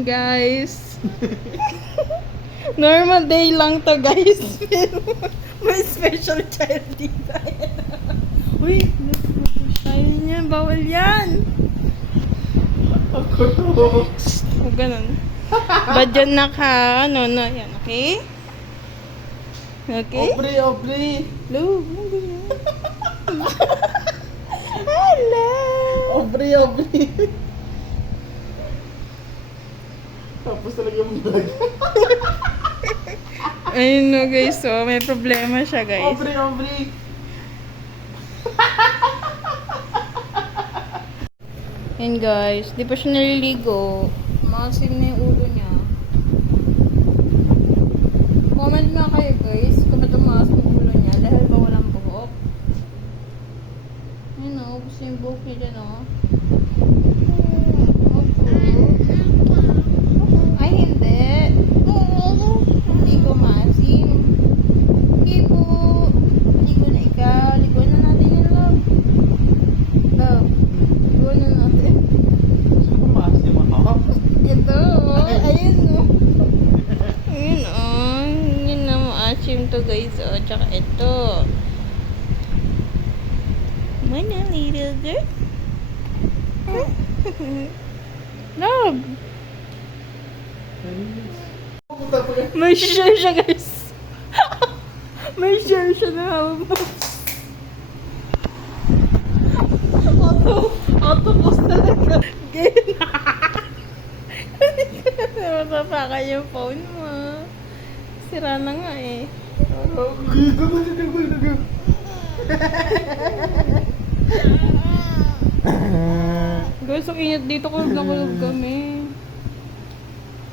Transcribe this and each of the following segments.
Ayan guys. Normal day lang to guys. Pero may special child dito. Uy, tayo niyan. Bawal yan. Ako to. O ganun. Badyan na ka. Ano, no. Yan, okay? Okay? Obre, obre. Hello. Hello. Obre, obre. Tapos talaga yung vlog. Ayun no guys, so may problema siya guys. Obre, obre. Ayun guys, di pa siya naliligo. Maasim na yung ulo niya. Comment nga kayo guys kung ba't maasim yung ulo niya dahil ba walang buhok. Ayun o, gusto yung buhok niya dyan o. Ay hindi. Hindi ko maasim. Hindi po. Ligo na ikaw. Ligo na natin yung love. Love. Ligo na natin. Saan maasim ako? Ito. Ayun o. Ayun o. Yun na maasim to guys o. Tsaka ito. Mana little girl? Love. May share siya guys. May share siya na hawak mo. Auto-post talaga. Ganyan. Mapapakan yung phone mo. Sira na nga eh. Guys, ang init dito kulog na kulog kami.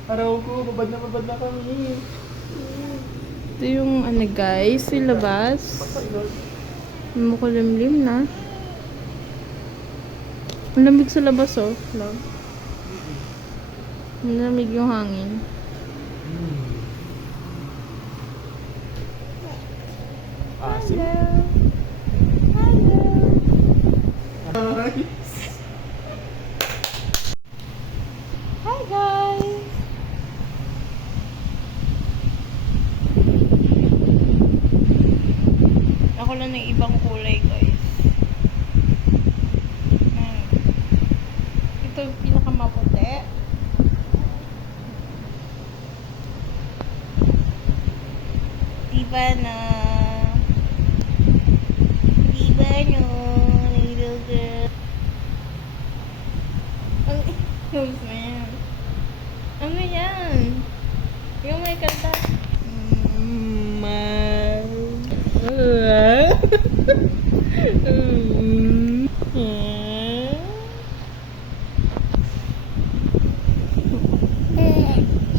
Araw ko, babad na kami. Ito yung ano guys, yung labas. Makulimlim na. Ang lamig sa labas oh. Love. Ang lamig yung hangin. Asim. Hi guys! Ako lang ng ibang kulay guys. Ito yung pinakamaputi. Diba na? Diba no? Little girl. Ang nose mo yan. Ano yan? Yung may kanta.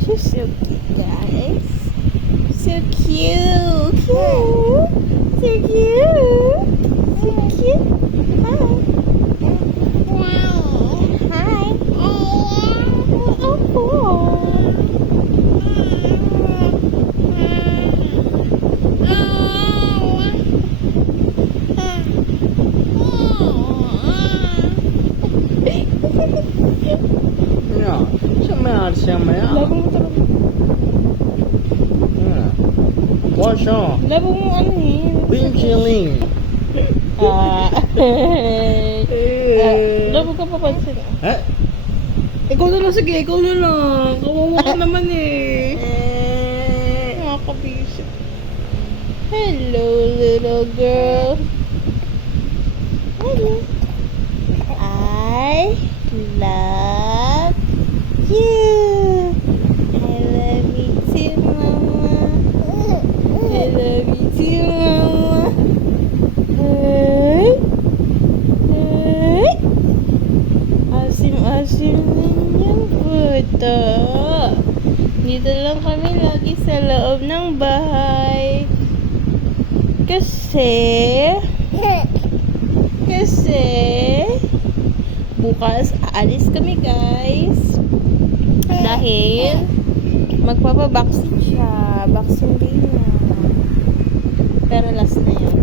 She's so cute, guys. So cute. Cute. So cute. So cute. Hi. Hi. Oh, cool. Ja, känner jag. Labo mo talaga. Vad så? Labo mo ano eh. Winchilling. Labo ka papansin ah. Eh? Ikaw na lang, sige, ikaw na lang. Kawawa ka naman eh. Nakakabisi. Hello, little girl. Hello. I love you. I love you too, mama. I love you too, mama. Hey. Hey. Asim-asim din yung puto. Dito lang kami lagi sa loob ng bahay. Kasi bukas aalis kami guys. Dahil magpapabaksin siya. Vaccine day na. Pero last na yun.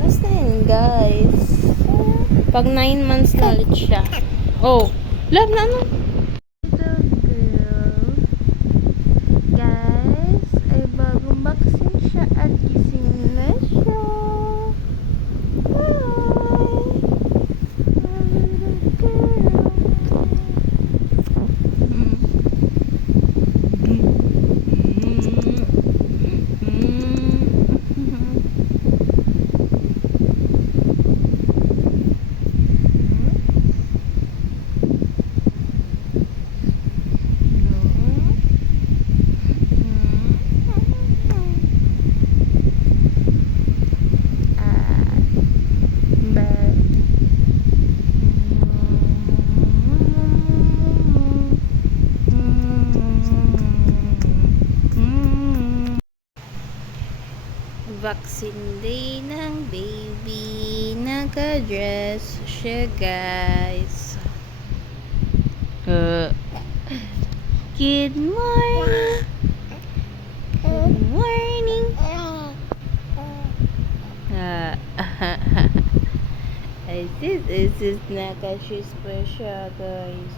Last na yun guys. Pag 9 months na ulit siya. Oh, love na ano? Little girl. Guys, ay bagong vaccine siya at gising na siya. Hi! My little girl. Vaccine day ng baby. Naka-dress siya, guys. Good morning. Good morning. This is naka-shoes pa siya, guys.